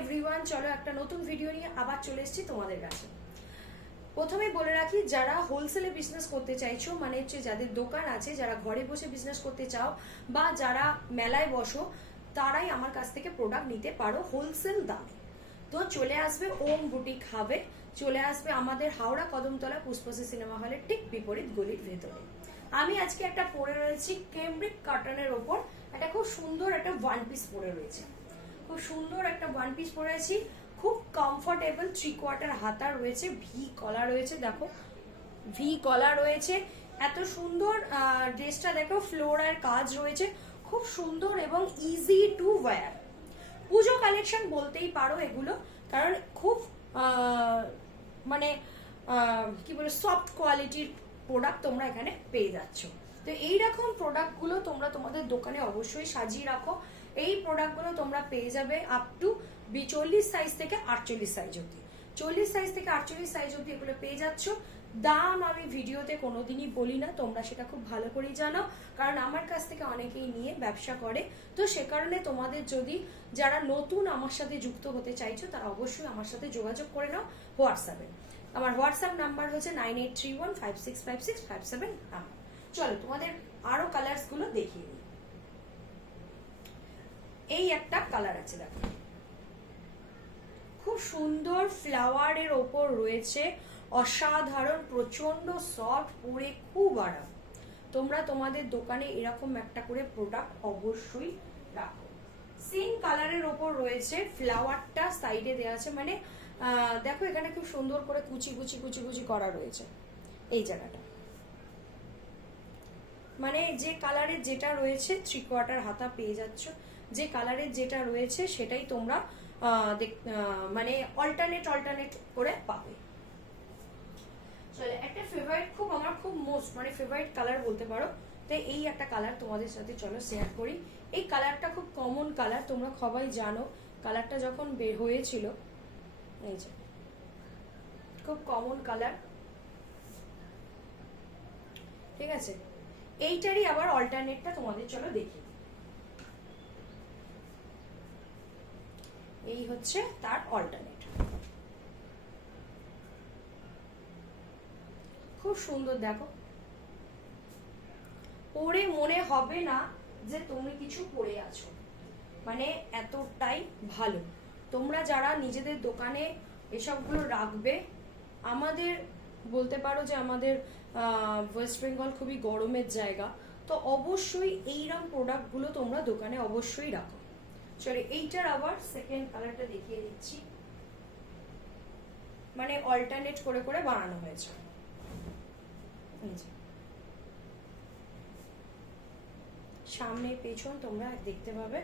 Everyone, চলো একটা নতুন ভিডিও নিয়ে আবার চলে এসেছি তোমাদের কাছে। প্রথমে বলে রাখি, যারা হোলসেলে বিজনেস করতে চাইছো, মানে হচ্ছে যাদের দোকান আছে, যারা ঘরে বসে বিজনেস করতে চাও বা যারা মেলায় বসো, তারাই আমার কাছ থেকে প্রোডাক্ট নিতে পারো হোলসেল দামে। তো চলে আসবে ওম বুটিক হাবে, চলে আসবে আমাদের হাওড়া কদমতলা পুষ্পশ্রী সিনেমা হলের ঠিক বিপরীত গলির ভেতরে। আমি আজকে একটা পরে রয়েছি ক্যামব্রিক কটনের ওপর, একটা খুব সুন্দর একটা ওয়ান পিস পরে রয়েছে। খুব সুন্দর একটা ওয়ান পিস পরেছি, খুব কমফোর্টেবল, 3/4 হাতা রয়েছে, ভি কলার রয়েছে, দেখো ভি কলার রয়েছে। এত সুন্দর ড্রেসটা দেখো, ফ্লোরাল কাজ রয়েছে, খুব সুন্দর এবং easy to wire. Puja collection বলতেই পারো এগুলো, কারণ খুব মানে কি বলে সফট কোয়ালিটির প্রোডাক্ট তোমরা এখানে পেয়ে যাচ্ছ। তো এইরকম প্রোডাক্টগুলো তোমরা তোমাদের দোকানে অবশ্যই সাজিয়ে রাখো। এই প্রোডাক্টগুলো তোমরা পেয়ে যাবে আপ টু 40 সাইজ থেকে 48 সাইজ অব্দি। 40 সাইজ থেকে 48 সাইজ অব্দি এগুলো পেয়ে যাচ্ছ। দাম আমি ভিডিওতে কোনোদিনই বলি না, তোমরা সেটা খুব ভালো করেই জানো, কারণ আমার কাছ থেকে অনেকেই নিয়ে ব্যবসা করে। তো সে কারণে তোমাদের যদি যারা নতুন আমার সাথে যুক্ত হতে চাইছো, তারা অবশ্যই আমার সাথে যোগাযোগ করে নাও হোয়াটসঅ্যাপে। আমার হোয়াটসঅ্যাপ নাম্বার হচ্ছে 9831565657। চলো তোমাদের আরো কালার্স গুলো দেখিয়ে দিই। এই একটা কালার আছে, দেখো খুব সুন্দর ফ্লাওয়ারের ওপর রয়েছে, অসাধারণ, প্রচন্ড সফট, পরে খুব আরাম। তোমরা তোমাদের দোকানে এরকম একটা করে প্রোডাক্ট অবশ্যই রাখো। সেম কালারের ওপর রয়েছে, ফ্লাওয়ারটা সাইডে দেওয়া আছে, মানে দেখো এখানে খুব সুন্দর করে কুচি কুচি কুচি কুচি করা রয়েছে এই জায়গাটা। মানে যে কালারের যেটা রয়েছে 3/4 হাতা পেয়ে যাচ্ছ, যে কালারের যেটা রয়েছে সেটাই তোমরা মানে অল্টারনেট করে পাবে। চলে একটা ফেভারিট, খুব আমার খুব মোস্ট মানে ফেভারিট কালার বলতে পারো। তো এই একটা কালার তোমাদের সাথে চলো শেয়ার করি। এই কালারটা খুব কমন কালার, তোমরা সবাই জানো। কালারটা যখন বের হয়েছিল, এই যে খুব কমন কালার, ঠিক আছে। এইটারই আবার অল্টারনেটটা তোমাদের চলো দেখি। এই হচ্ছে তার অল্টারনেট, খুব সুন্দর। দেখো পরে মনে হবে না যে তুমি কিছু পরে আছো, মানে এতটাই ভালো। তোমরা যারা নিজেদের দোকানে এসবগুলো রাখবে, আমাদের বলতে পারো যে আমাদের ওয়েস্ট বেঙ্গল খুবই গরমের জায়গা, তো অবশ্যই এইরকম প্রোডাক্টগুলো তোমরা দোকানে অবশ্যই রাখো। চলো এইটার আবার সেকেন্ড কালারটা দেখিয়ে দিচ্ছি, মানে অল্টারনেট করে করে বানানো হয়েছে। সামনে পেছন তোমরা দেখতে পাবে,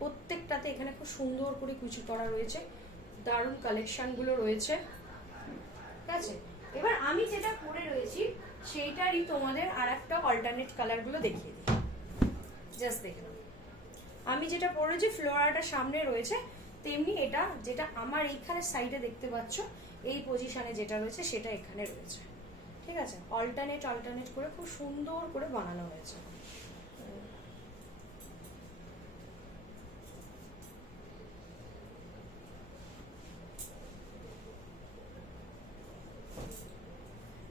প্রত্যেকটাতে এখানে খুব সুন্দর করে কুচি করা রয়েছে, দারুণ কালেকশন গুলো রয়েছে, ঠিক আছে। এবার আমি যেটা পরে রয়েছি সেইটারই তোমাদের আর একটা অল্টারনেট কালার গুলো দেখিয়ে দিই। জাস্ট দেখে নাও, আমি যেটা পরেছি ফ্লোরাটা সামনে রয়েছে, তেমনি এটা যেটা আমার এইখানে সাইডে দেখতে পাচ্ছ, এই পজিশনে যেটা রয়েছে সেটা এখানে রয়েছে, ঠিক আছে। অল্টারনেট করে খুব সুন্দর করে বানানো হয়েছে।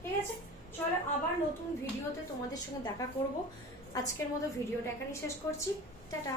ঠিক আছে, চলো আবার নতুন ভিডিওতে তোমাদের সঙ্গে দেখা করব। আজকের মতো ভিডিওটা এখানেই শেষ করছি, টাটা।